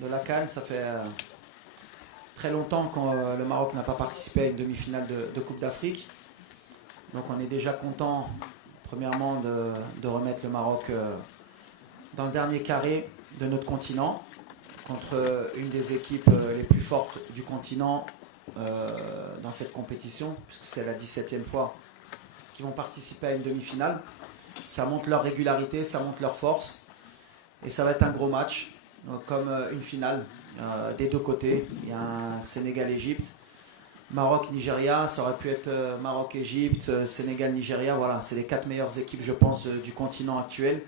de la CAN. Ça fait très longtemps que le Maroc n'a pas participé à une demi-finale de Coupe d'Afrique. Donc on est déjà content, premièrement, de remettre le Maroc dans le dernier carré de notre continent, contre une des équipes les plus fortes du continent dans cette compétition, puisque c'est la 17e fois qu'ils vont participer à une demi-finale. Ça montre leur régularité, ça montre leur force, et ça va être un gros match, comme une finale des deux côtés. Il y a un Sénégal-Égypte, Maroc-Nigeria, ça aurait pu être Maroc-Égypte, Sénégal-Nigeria, voilà, c'est les 4 meilleures équipes, je pense, du continent actuel.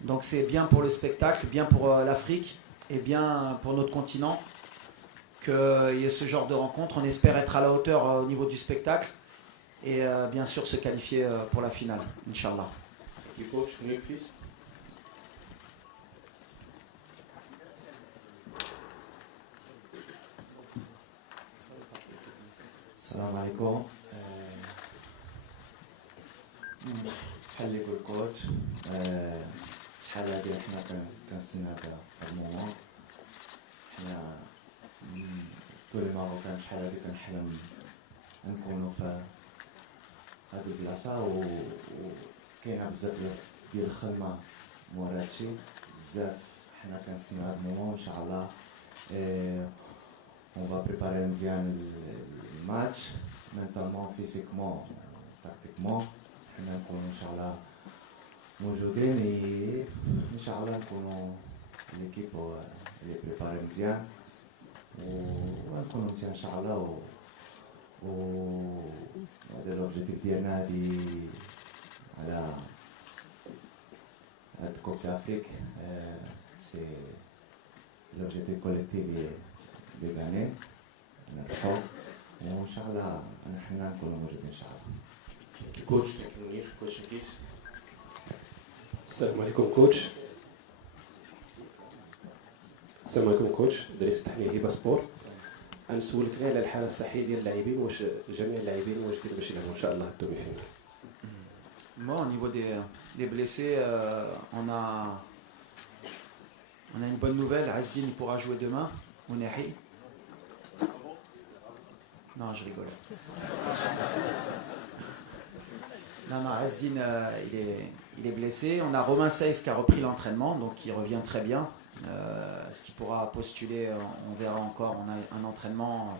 Donc c'est bien pour le spectacle, bien pour l'Afrique et bien pour notre continent qu'il y ait ce genre de rencontre. On espère être à la hauteur au niveau du spectacle et bien sûr se qualifier pour la finale, Inch'Allah. السلام عليكم. بحال اللي قول كوتش شحال هادي حنا كنستنى هذا المومون. حنا طول الماروكان شحال هادي كنحلم نكونوا في هاد البلاصه وكاينه بزاف ديال الخدمه مورا هادشي بزاف. حنا كنستنى هاد المومون ان شاء الله. On va préparer مزيان الماتش مينتالمون فيزيكمون تاكتيكمون. حنا نكونوا ان شاء الله موجودين ان شاء الله نكونوا ليكيب اللي بريباري مزيان ونكونوا مزيان ان شاء الله. و هذا لوبجيكتيف ديالنا هادي على هاد كوب دافريك سي لوبجيكتيف كوليكتيف دي غاني نربحو وان شاء الله حنا نكونوا موجودين ان شاء الله. كوتش تكنيك كوتش كيس. السلام عليكم كوتش. السلام عليكم كوتش. دريس تحميه هبه سبور. غنسولك غير على الحاله الصحيه ديال اللاعبين، واش جميع اللاعبين واجدين باش يلعبوا ان شاء الله الدومي فينال. Bon, au niveau des blessés, on a une bonne nouvelle. Azine pourra jouer demain. Ounehi. Non, je rigole. Non, Azine, il est blessé. On a Romain Seyss qui a repris l'entraînement, donc il revient très bien. Ce qui pourra postuler, on verra encore. On a un entraînement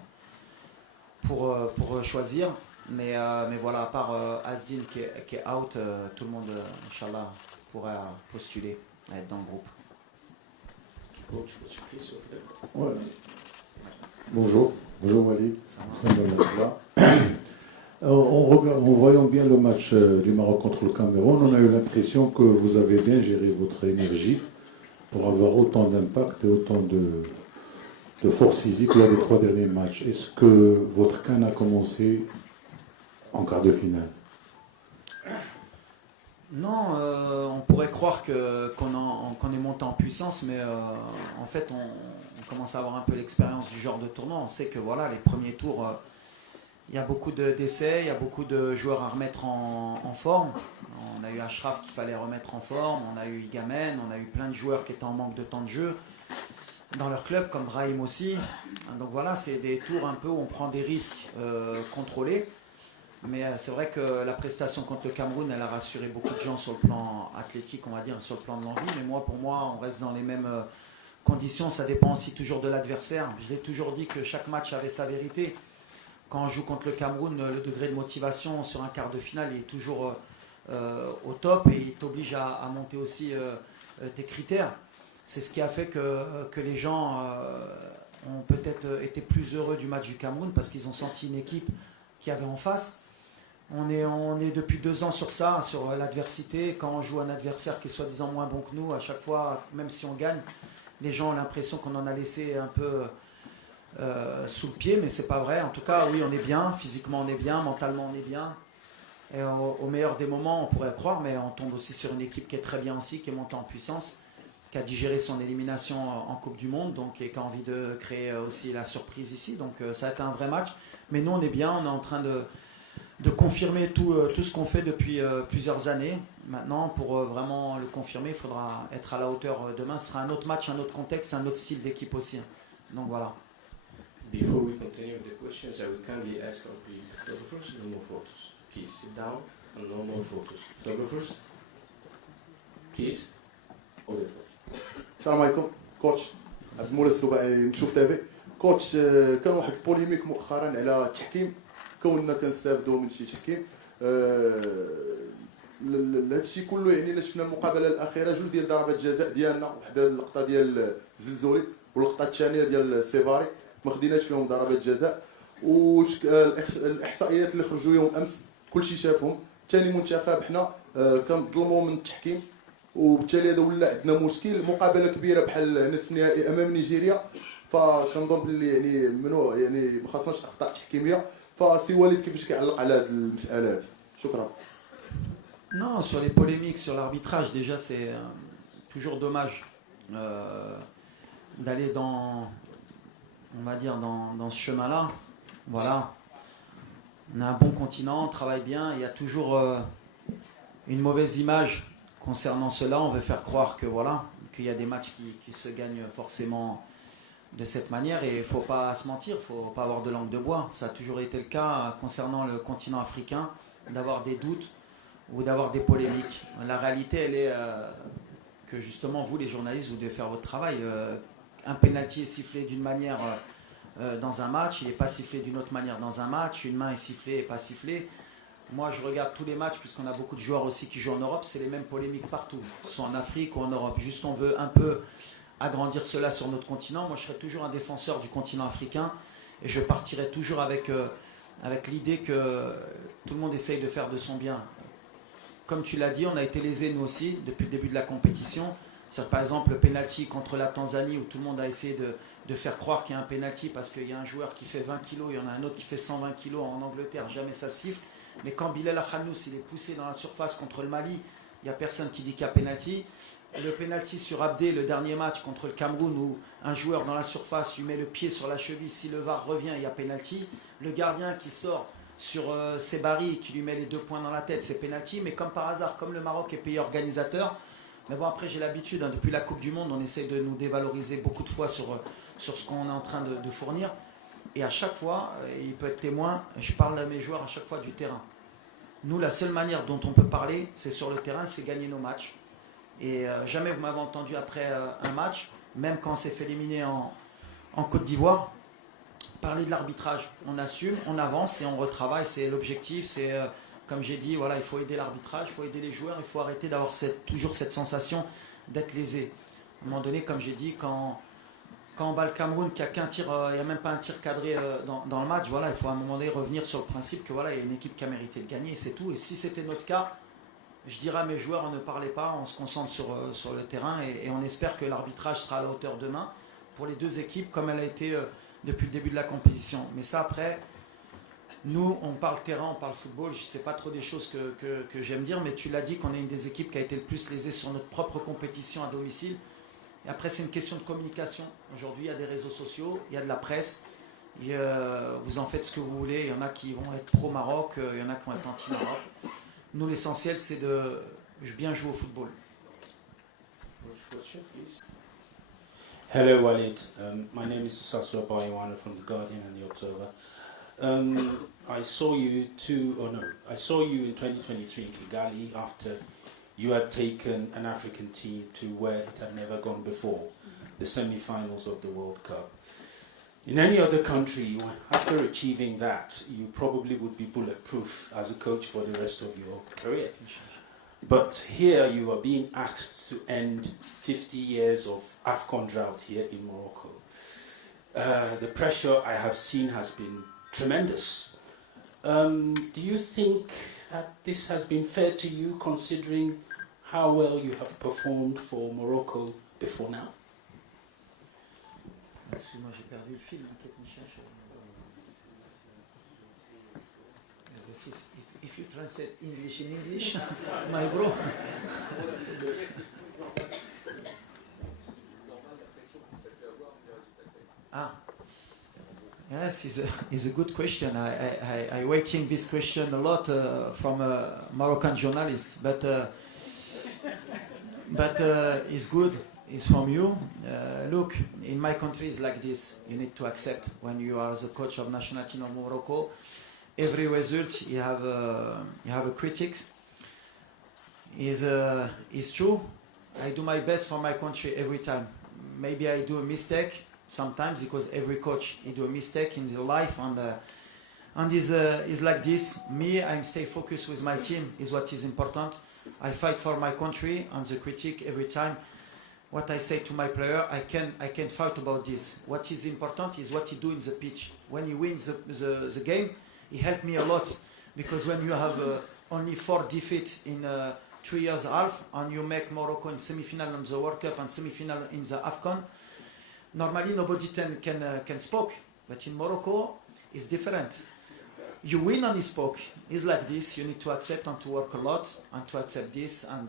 pour choisir. Mais voilà, à part Azine qui est out, tout le monde, Inch'Allah, pourra postuler à être dans le groupe. Ouais. Bonjour Walid. En voyant bien le match du Maroc contre le Cameroun, on a eu l'impression que vous avez bien géré votre énergie pour avoir autant d'impact et autant de force physique lors des 3 derniers matchs. Est-ce que votre CAN a commencé en quart de finale? Non, on pourrait croire qu'on est monté en puissance, mais en fait on commence à avoir un peu l'expérience du genre de tournoi. On sait que voilà, les premiers tours, il y a beaucoup d'essais, il y a beaucoup de joueurs à remettre en forme. On a eu Ashraf qu'il fallait remettre en forme, on a eu Igamen, on a eu plein de joueurs qui étaient en manque de temps de jeu dans leur club, comme Brahim aussi. Donc voilà, c'est des tours un peu où on prend des risques contrôlés. Mais c'est vrai que la prestation contre le Cameroun, elle a rassuré beaucoup de gens sur le plan athlétique, on va dire, sur le plan de l'envie. Mais pour moi, on reste dans les mêmes conditions. Ça dépend aussi toujours de l'adversaire. Je l'ai toujours dit que chaque match avait sa vérité. Quand on joue contre le Cameroun, le degré de motivation sur un quart de finale est toujours au top et il t'oblige à monter aussi tes critères. C'est ce qui a fait que les gens ont peut-être été plus heureux du match du Cameroun parce qu'ils ont senti une équipe qui avait en face. On est depuis 2 ans sur ça, sur l'adversité. Quand on joue un adversaire qui est soi-disant moins bon que nous, à chaque fois, même si on gagne, les gens ont l'impression qu'on en a laissé un peu sous le pied, mais c'est pas vrai. En tout cas, oui, on est bien, physiquement on est bien, mentalement on est bien. Et au meilleur des moments, on pourrait croire, mais on tombe aussi sur une équipe qui est très bien aussi, qui est montée en puissance, qui a digéré son élimination en Coupe du Monde, donc, et qui a envie de créer aussi la surprise ici. Donc ça a été un vrai match. Mais nous, on est bien, on est en train de confirmer tout ce qu'on fait depuis plusieurs années. Maintenant, pour vraiment le confirmer, il faudra être à la hauteur demain. Ce sera un autre match, un autre contexte, un autre style d'équipe aussi. Donc voilà. Before we continue with the questions, I would kindly ask our please photographers, no more photos. Please sit down and no more photos. Photographers, please. Hold it. السلام عليكم كوتش عبد المولى السباعي نشوف تابع كوتش كان واحد البوليميك مؤخرا على التحكيم كوننا كنستافدوا من شي تحكيم هادشي كله يعني الا شفنا المقابله الاخيره جوج ديال ضربات الجزاء ديالنا وحده اللقطه ديال الزلزولي واللقطه الثانيه ديال السيباري ما خديناش فيهم ضربات جزاء والاحصائيات اللي خرجوا يوم امس كلشي شافهم ثاني منتخب حنا كنظلموا من التحكيم وبالتالي هذا ولا عندنا مشكل مقابله كبيره بحال نصف النهائي امام نيجيريا فكنظن باللي يعني منو يعني ما خاصناش اخطاء تحكيميه فسي وليد كيفاش كيعلق على هذه المساله هذه شكرا. Non, sur les polémiques sur l'arbitrage, déjà c'est toujours dommage d'aller dans, on va dire, dans ce chemin-là. Voilà. On a un bon continent, on travaille bien, il y a toujours une mauvaise image concernant cela. On veut faire croire que voilà, qu'il y a des matchs qui se gagnent forcément de cette manière et il ne faut pas se mentir, il ne faut pas avoir de langue de bois. Ça a toujours été le cas concernant le continent africain, d'avoir des doutes ou d'avoir des polémiques. La réalité, elle est que justement, vous les journalistes, vous devez faire votre travail. Un pénalty est sifflé d'une manière dans un match, il n'est pas sifflé d'une autre manière dans un match, une main est sifflée et pas sifflée. Moi, je regarde tous les matchs, puisqu'on a beaucoup de joueurs aussi qui jouent en Europe, c'est les mêmes polémiques partout, soit en Afrique ou en Europe. Juste, on veut un peu agrandir cela sur notre continent. Moi, je serai toujours un défenseur du continent africain et je partirai toujours avec l'idée que tout le monde essaye de faire de son bien. Comme tu l'as dit, on a été lésés nous aussi depuis le début de la compétition. C'est par exemple le penalty contre la Tanzanie où tout le monde a essayé de faire croire qu'il y a un penalty parce qu'il y a un joueur qui fait 20 kg, il y en a un autre qui fait 120 kg en Angleterre, jamais ça siffle. Mais quand Bilal Akhanous il est poussé dans la surface contre le Mali, il n'y a personne qui dit qu'il y a penalty. Le penalty sur Abdé, le dernier match contre le Cameroun où un joueur dans la surface lui met le pied sur la cheville, si le VAR revient, il y a penalty. Le gardien qui sort sur Sebari qui lui met les 2 points dans la tête, c'est penalty. Mais comme par hasard, comme le Maroc est pays organisateur, mais bon après j'ai l'habitude, hein, depuis la Coupe du Monde, on essaie de nous dévaloriser beaucoup de fois sur ce qu'on est en train de fournir. Et à chaque fois, il peut être témoin, je parle à mes joueurs à chaque fois du terrain. Nous, la seule manière dont on peut parler, c'est sur le terrain, c'est gagner nos matchs. Et jamais vous m'avez entendu après un match, même quand on s'est fait éliminer en Côte d'Ivoire, parler de l'arbitrage. On assume, on avance et on retravaille, c'est l'objectif. C'est comme j'ai dit, voilà, il faut aider l'arbitrage, il faut aider les joueurs, il faut arrêter d'avoir toujours cette sensation d'être lésé. À un moment donné, comme j'ai dit, quand on bat le Cameroun, qu'il n'y a qu'un tir, il n'y a même pas un tir cadré dans le match, voilà, il faut à un moment donné revenir sur le principe que voilà, il y a une équipe qui a mérité de gagner, c'est tout. Et si c'était notre cas, je dirais à mes joueurs, ne parlez pas, on se concentre sur le terrain et on espère que l'arbitrage sera à la hauteur demain pour les deux équipes comme elle a été depuis le début de la compétition. Mais ça après, nous on parle terrain, on parle football, je ne sais pas trop des choses que j'aime dire, mais tu l'as dit qu'on est une des équipes qui a été le plus lésée sur notre propre compétition à domicile. Et après c'est une question de communication. Aujourd'hui il y a des réseaux sociaux, il y a de la presse, vous en faites ce que vous voulez, il y en a qui vont être pro-Maroc, il y en a qui vont être anti-Maroc. Nous, l'essentiel, c'est de bien jouer au football. Hello, Walid. My name is Sasua Bayiwana from The Guardian and The Observer. I saw you in 2023 in Kigali after you had taken an African team to where it had never gone before, the semi-finals of the World Cup. In any other country, after achieving that, you probably would be bulletproof as a coach for the rest of your career. But here you are being asked to end 50 years of AFCON drought here in Morocco. The pressure I have seen has been tremendous. Do you think that this has been fair to you considering how well you have performed for Morocco before now? Excuse-moi, j'ai perdu le fil, technicien. If you translate English in English, my bro. Ah. Yes, it's a good question. I waiting this question a lot from Moroccan journalists, but it's good. It's from you. Look, in my country it's like this. You need to accept when you are the coach of national team of Morocco. Every result you have a critics. Is true. I do my best for my country every time. Maybe I do a mistake sometimes because every coach he do a mistake in their life, and is like this. Me, I stay focused with my team is what is important. I fight for my country, and the critic every time. What I say to my player, I can fight about this. What is important is what he do in the pitch. When he wins the game, he helped me a lot, because when you have only 4 defeats in 3 years half, and you make Morocco in semi-final in the World Cup and semi-final in the AFCON, normally nobody can speak, but in Morocco it's different. You win and you spoke. It's like this. You need to accept and to work a lot and to accept this. And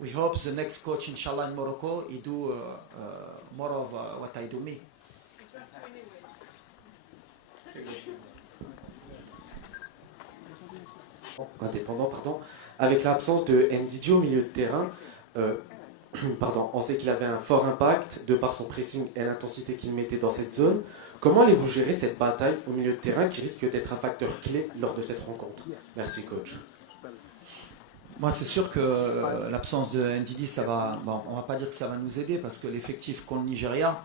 we hope the next coach, inshallah, in Morocco, he do more of what I do me. Indépendant, pardon. Avec l'absence de Ndidi au milieu de terrain, pardon, on sait qu'il avait un fort impact de par son pressing et l'intensité qu'il mettait dans cette zone. Comment allez-vous gérer cette bataille au milieu de terrain qui risque d'être un facteur clé lors de cette rencontre? Merci coach. Moi, c'est sûr que l'absence de Ndidi, ça va. Bon, on va pas dire que ça va nous aider, parce que l'effectif contre le Nigeria,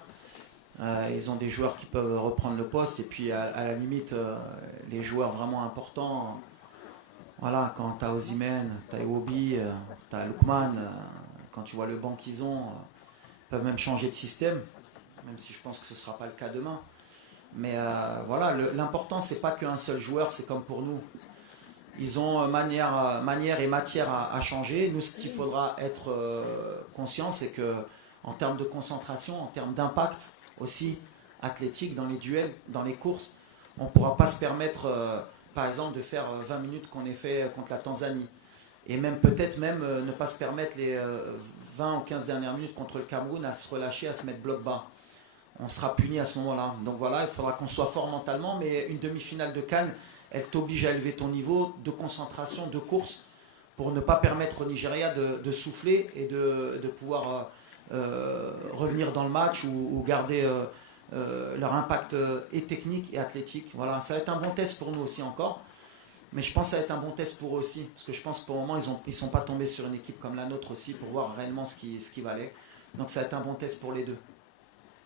ils ont des joueurs qui peuvent reprendre le poste, et puis à la limite, les joueurs vraiment importants. Voilà, quand tu as Osimhen, tu as Iwobi, tu as Lookman, quand tu vois le banc qu'ils ont, ils peuvent même changer de système, même si je pense que ce ne sera pas le cas demain. Mais voilà, l'important, c'est pas qu'un seul joueur, c'est comme pour nous. Ils ont manière et matière à changer. Nous, ce qu'il faudra être conscient, c'est qu'en termes de concentration, en termes d'impact aussi athlétique dans les duels, dans les courses, on ne pourra pas se permettre... par exemple, de faire 20 minutes qu'on ait fait contre la Tanzanie. Et même peut-être ne pas se permettre les 20 ou 15 dernières minutes contre le Cameroun à se relâcher, à se mettre bloc bas. On sera puni à ce moment-là. Donc voilà, il faudra qu'on soit fort mentalement, mais une demi-finale de CAN, elle t'oblige à élever ton niveau de concentration, de course, pour ne pas permettre au Nigeria de souffler et de pouvoir revenir dans le match ou garder... leur impact est technique et athlétique. Voilà, ça va être un bon test pour nous aussi encore, mais je pense que ça va être un bon test pour eux aussi, parce que je pense que pour le moment ils sont pas tombés sur une équipe comme la nôtre aussi pour voir réellement ce qui valait. Donc ça va être un bon test pour les deux.